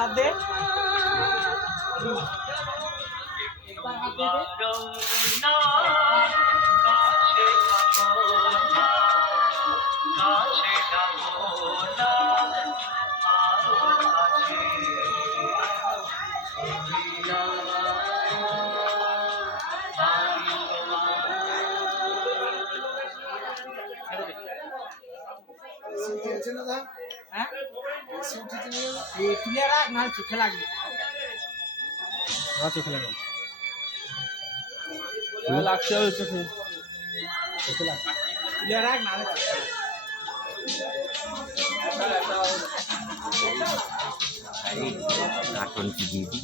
হাত দে হাত দে হ্যাঁ তুলে রাখ না চোখে লাগবে চোখে লাগবে লাগছে চোখে চোখে লাগ তুলে রাখ না কার্টুন কি দিদি